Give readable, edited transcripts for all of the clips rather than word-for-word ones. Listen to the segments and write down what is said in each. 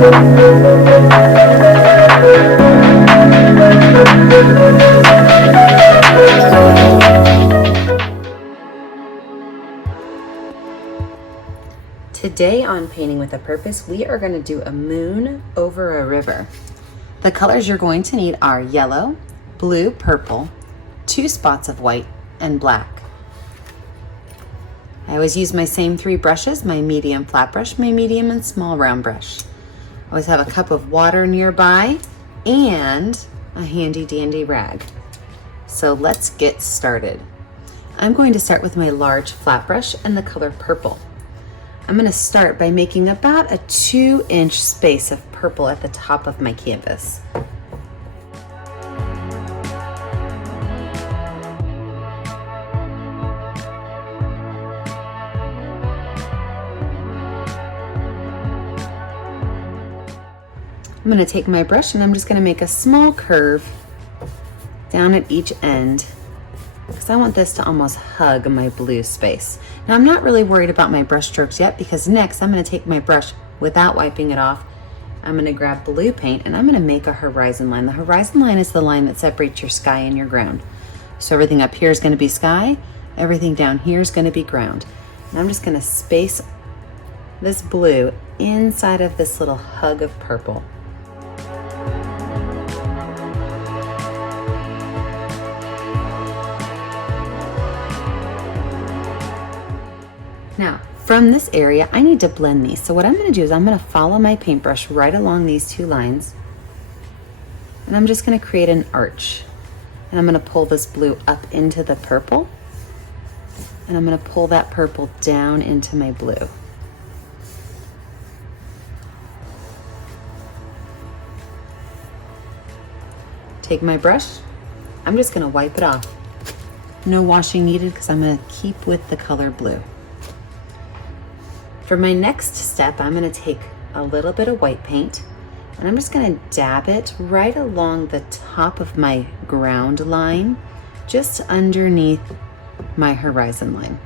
Today on Painting with a Purpose, we are going to do a moon over a river. The colors you're going to need are yellow, blue, purple, 2 spots of white, and black. I always use my same 3 brushes, my medium flat brush, my medium and small round brush. I always have a cup of water nearby and a handy dandy rag. So let's get started. I'm going to start with my large flat brush and the color purple. I'm going to start by making about a 2-inch space of purple at the top of my canvas. I'm going to take my brush and I'm just going to make a small curve down at each end because I want this to almost hug my blue space. Now I'm not really worried about my brush strokes yet because next I'm going to take my brush without wiping it off. I'm going to grab blue paint and I'm going to make a horizon line. The horizon line is the line that separates your sky and your ground. So everything up here is going to be sky, everything down here is going to be ground. And I'm just going to space this blue inside of this little hug of purple. Now, from this area, I need to blend these. So what I'm going to do is I'm going to follow my paintbrush right along these 2 lines. And I'm just going to create an arch. And I'm going to pull this blue up into the purple. And I'm going to pull that purple down into my blue. Take my brush. I'm just going to wipe it off. No washing needed because I'm going to keep with the color blue. For my next step, I'm going to take a little bit of white paint and I'm just going to dab it right along the top of my ground line, just underneath my horizon line.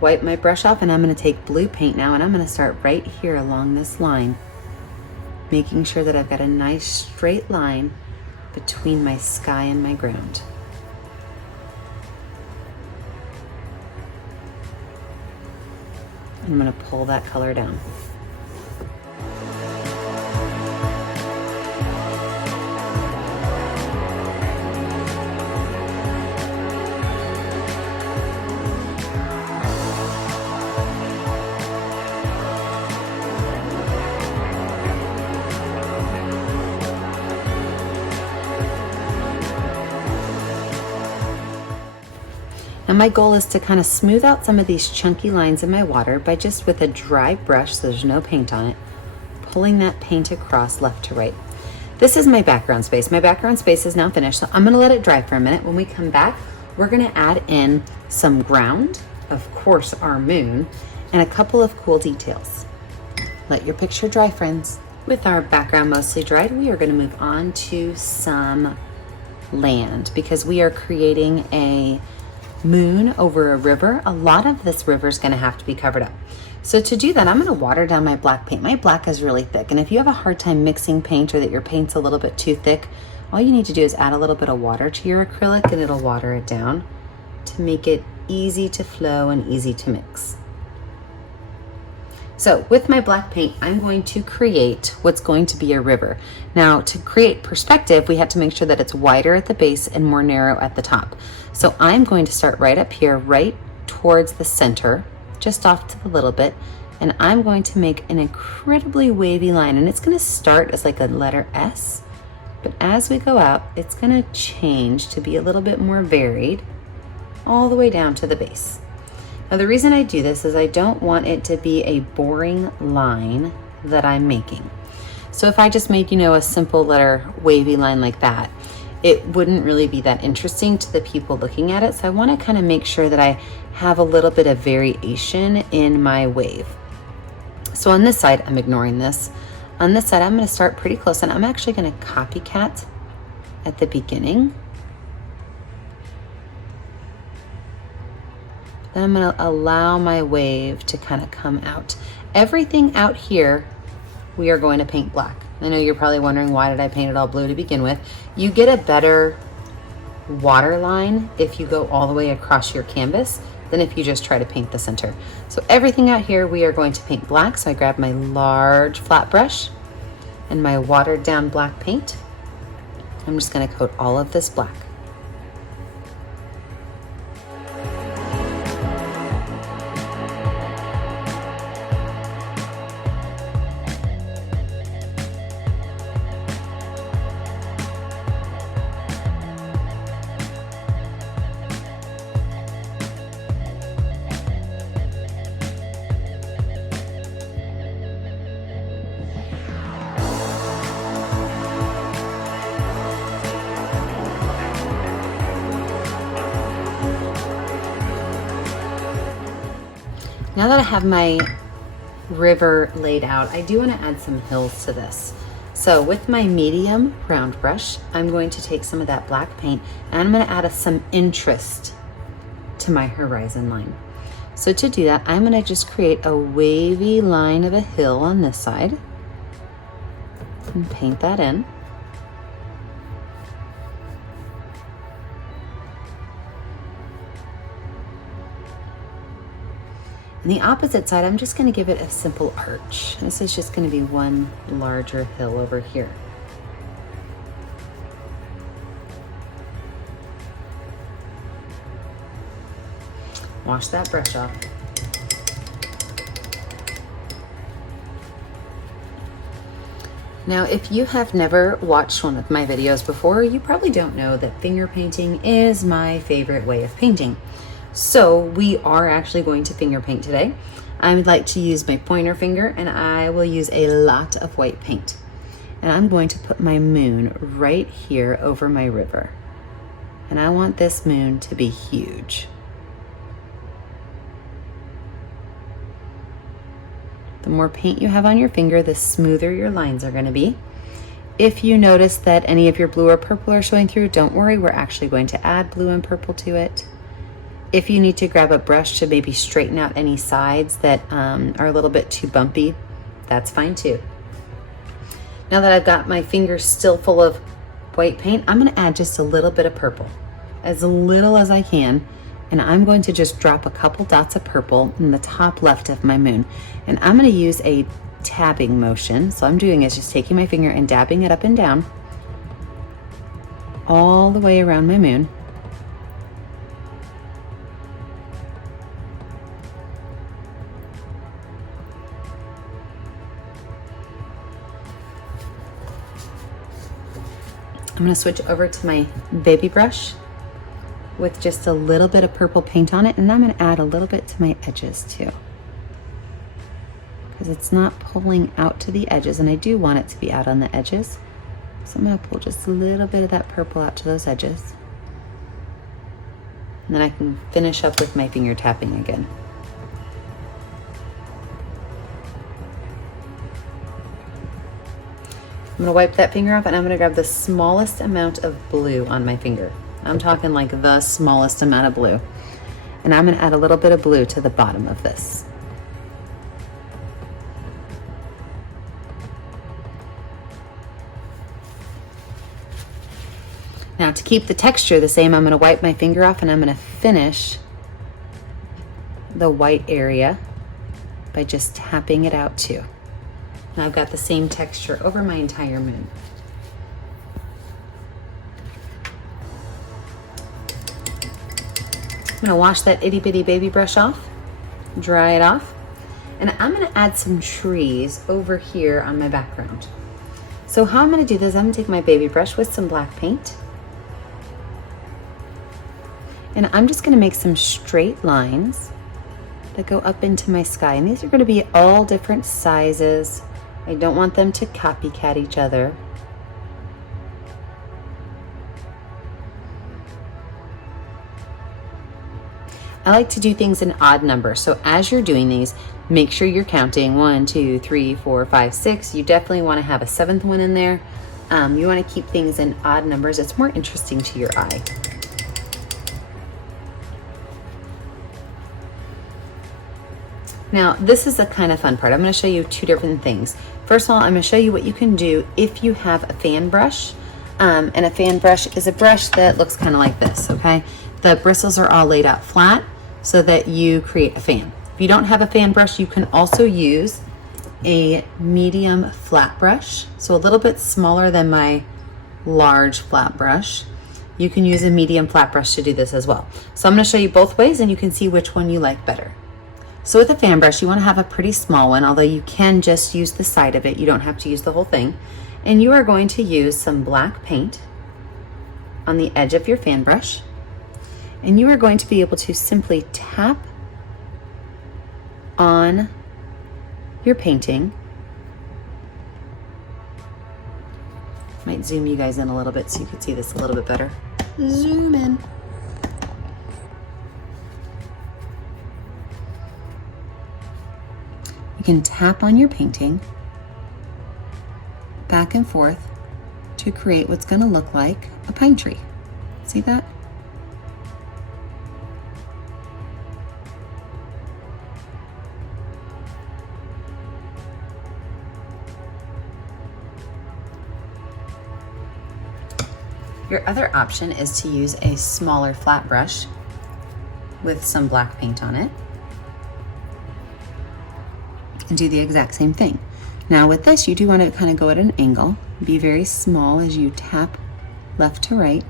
Wipe my brush off and I'm going to take blue paint now and I'm going to start right here along this line, making sure that I've got a nice straight line between my sky and my ground. I'm going to pull that color down. And my goal is to kind of smooth out some of these chunky lines in my water by just with a dry brush, so there's no paint on it, pulling that paint across left to right. This is my background space. My background space is now finished, so I'm going to let it dry for a minute. When we come back, we're going to add in some ground, of course our moon, and a couple of cool details. Let your picture dry, friends. With our background mostly dried, we are going to move on to some land because we are creating a moon over a river. A lot of this river is going to have to be covered up. So to do that, I'm going to water down my black paint. My black is really thick, and if you have a hard time mixing paint or that your paint's a little bit too thick, all you need to do is add a little bit of water to your acrylic and it'll water it down to make it easy to flow and easy to mix. So with my black paint, I'm going to create what's going to be a river. Now, to create perspective, we had to make sure that it's wider at the base and more narrow at the top. So I'm going to start right up here, right towards the center, just off to the little bit, and I'm going to make an incredibly wavy line, and it's going to start as like a letter S, but as we go out, it's going to change to be a little bit more varied all the way down to the base. Now the reason I do this is I don't want it to be a boring line that I'm making. So if I just made, a simple letter wavy line like that, it wouldn't really be that interesting to the people looking at it. So I want to kind of make sure that I have a little bit of variation in my wave. So on this side, I'm ignoring this. On this side, I'm going to start pretty close, and I'm actually going to copycat at the beginning. Then I'm gonna allow my wave to kind of come out. Everything out here, we are going to paint black. I know you're probably wondering, why did I paint it all blue to begin with? You get a better water line if you go all the way across your canvas than if you just try to paint the center. So everything out here, we are going to paint black. So I grab my large flat brush and my watered down black paint. I'm just gonna coat all of this black. Now that I have my river laid out, I do want to add some hills to this. So with my medium round brush, I'm going to take some of that black paint and I'm going to add some interest to my horizon line. So to do that, I'm going to just create a wavy line of a hill on this side and paint that in. On the opposite side, I'm just going to give it a simple arch. This is just going to be one larger hill over here. Wash that brush off. Now, if you have never watched one of my videos before, you probably don't know that finger painting is my favorite way of painting. So we are actually going to finger paint today. I would like to use my pointer finger and I will use a lot of white paint. And I'm going to put my moon right here over my river. And I want this moon to be huge. The more paint you have on your finger, the smoother your lines are going to be. If you notice that any of your blue or purple are showing through, don't worry, we're actually going to add blue and purple to it. If you need to grab a brush to maybe straighten out any sides that are a little bit too bumpy, that's fine too. Now that I've got my fingers still full of white paint, I'm gonna add just a little bit of purple, as little as I can. And I'm going to just drop a couple dots of purple in the top left of my moon. And I'm gonna use a tabbing motion. So I'm doing is just taking my finger and dabbing it up and down all the way around my moon. I'm going to switch over to my baby brush with just a little bit of purple paint on it, and I'm going to add a little bit to my edges too, because it's not pulling out to the edges, and I do want it to be out on the edges. So I'm going to pull just a little bit of that purple out to those edges, and then I can finish up with my finger tapping again. I'm gonna wipe that finger off and I'm gonna grab the smallest amount of blue on my finger. I'm talking like the smallest amount of blue. And I'm gonna add a little bit of blue to the bottom of this. Now to keep the texture the same, I'm gonna wipe my finger off and I'm gonna finish the white area by just tapping it out too. Now I've got the same texture over my entire moon. I'm gonna wash that itty bitty baby brush off, dry it off, and I'm gonna add some trees over here on my background. So how I'm gonna do this, I'm gonna take my baby brush with some black paint, and I'm just gonna make some straight lines that go up into my sky. And these are gonna be all different sizes. I don't want them to copycat each other. I like to do things in odd numbers. So as you're doing these, make sure you're counting 1, 2, 3, 4, 5, 6. You definitely want to have a 7th one in there. You want to keep things in odd numbers. It's more interesting to your eye. Now, this is a kind of fun part. I'm going to show you two different things. First of all, I'm going to show you what you can do if you have a fan brush. And a fan brush is a brush that looks kind of like this, okay? The bristles are all laid out flat so that you create a fan. If you don't have a fan brush, you can also use a medium flat brush. So a little bit smaller than my large flat brush. You can use a medium flat brush to do this as well. So I'm going to show you both ways and you can see which one you like better. So with a fan brush, you want to have a pretty small one, although you can just use the side of it. You don't have to use the whole thing. And you are going to use some black paint on the edge of your fan brush. And you are going to be able to simply tap on your painting. Might zoom you guys in a little bit so you can see this a little bit better. Zoom in. You can tap on your painting back and forth to create what's going to look like a pine tree. See that? Your other option is to use a smaller flat brush with some black paint on it and do the exact same thing. Now with this, you do want to kind of go at an angle, be very small as you tap left to right.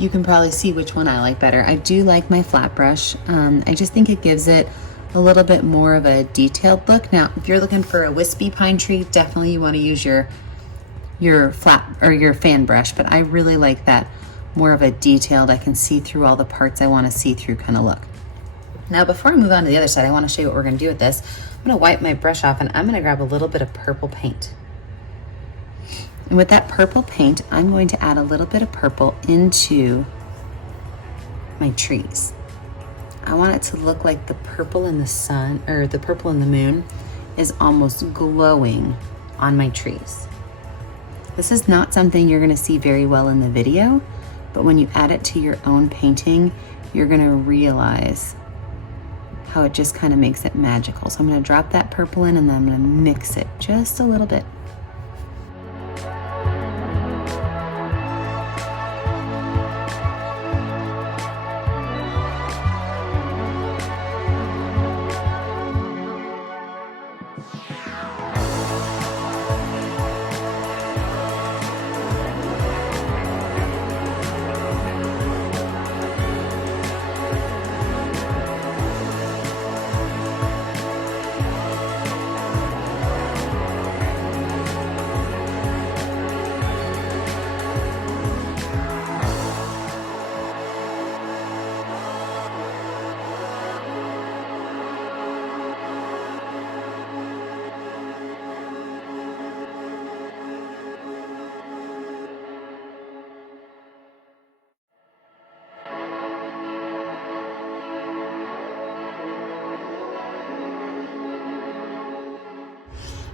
You can probably see which one I like better. I do like my flat brush. I just think it gives it a little bit more of a detailed look. Now, if you're looking for a wispy pine tree, definitely you want to use your flat or your fan brush, but I really like that more of a detailed, I can see through all the parts I want to see through kind of look. Now, before I move on to the other side, I want to show you what we're going to do with this. I'm going to wipe my brush off and I'm going to grab a little bit of purple paint. And with that purple paint, I'm going to add a little bit of purple into my trees. I want it to look like the purple in the sun, or the purple in the moon is almost glowing on my trees. This is not something you're going to see very well in the video, but when you add it to your own painting, you're going to realize how it just kind of makes it magical. So I'm going to drop that purple in and then I'm going to mix it just a little bit.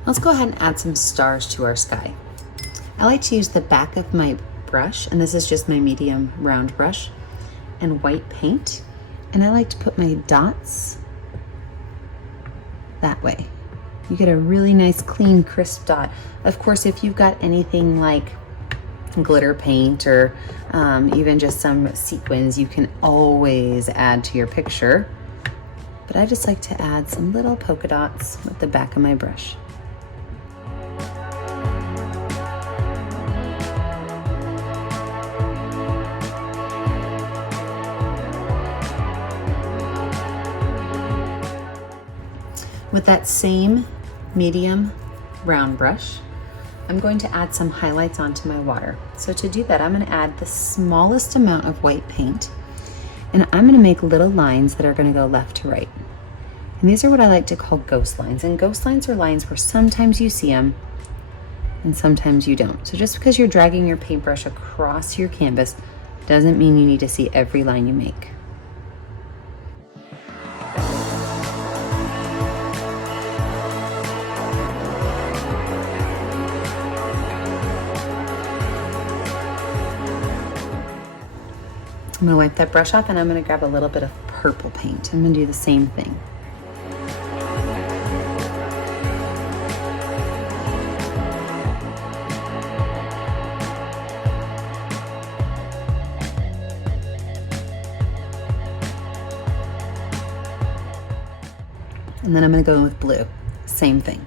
Let's go ahead and add some stars to our sky. I like to use the back of my brush, and this is just my medium round brush, and white paint. And I like to put my dots that way. You get a really nice, clean, crisp dot. Of course, if you've got anything like glitter paint or even just some sequins, you can always add to your picture. But I just like to add some little polka dots with the back of my brush. With that same medium round brush, I'm going to add some highlights onto my water. So to do that, I'm going to add the smallest amount of white paint, and I'm going to make little lines that are going to go left to right. And these are what I like to call ghost lines. And ghost lines are lines where sometimes you see them and sometimes you don't. So just because you're dragging your paintbrush across your canvas doesn't mean you need to see every line you make. I'm gonna wipe that brush off and I'm gonna grab a little bit of purple paint. I'm gonna do the same thing. And then I'm going to go in with blue. Same thing.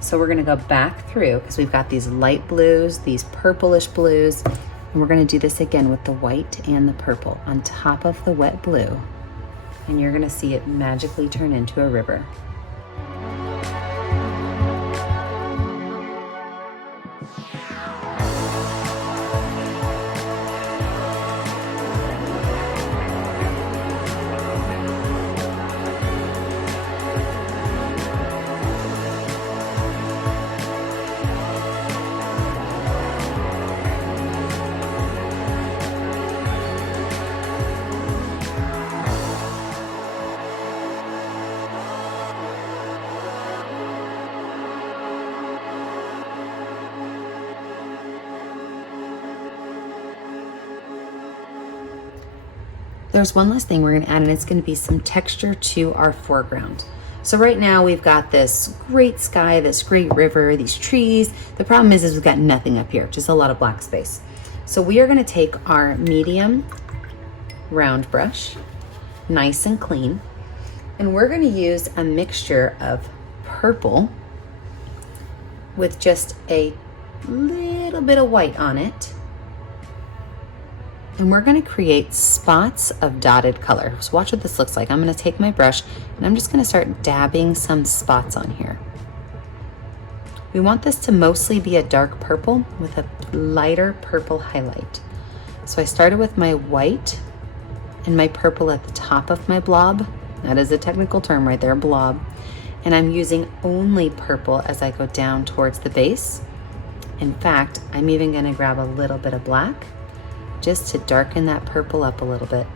So we're going to go back through because we've got these light blues, these purplish blues, and we're going to do this again with the white and the purple on top of the wet blue. And you're going to see it magically turn into a river. There's one last thing we're going to add, and it's going to be some texture to our foreground. So right now we've got this great sky, this great river, these trees. The problem is we've got nothing up here, just a lot of black space. So we are going to take our medium round brush, nice and clean, and we're going to use a mixture of purple with just a little bit of white on it. And we're going to create spots of dotted color. So watch what this looks like. I'm going to take my brush and I'm just going to start dabbing some spots on here. We want this to mostly be a dark purple with a lighter purple highlight. So I started with my white and my purple at the top of my blob. That is a technical term right there, blob. And I'm using only purple as I go down towards the base. In fact, I'm even going to grab a little bit of black just to darken that purple up a little bit.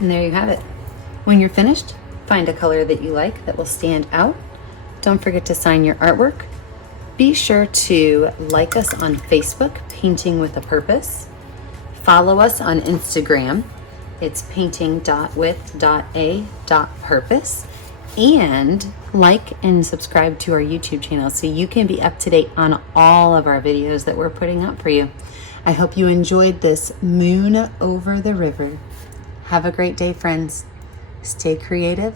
And there you have it. When you're finished, Find a color that you like that will stand out. Don't forget to sign your artwork. Be sure to like us on Facebook, Painting with a Purpose. Follow us on Instagram. It's painting.with.a.purpose. And like and subscribe to our YouTube channel so you can be up to date on all of our videos that we're putting up for you. I hope you enjoyed this moon over the river. Have a great day, friends. Stay creative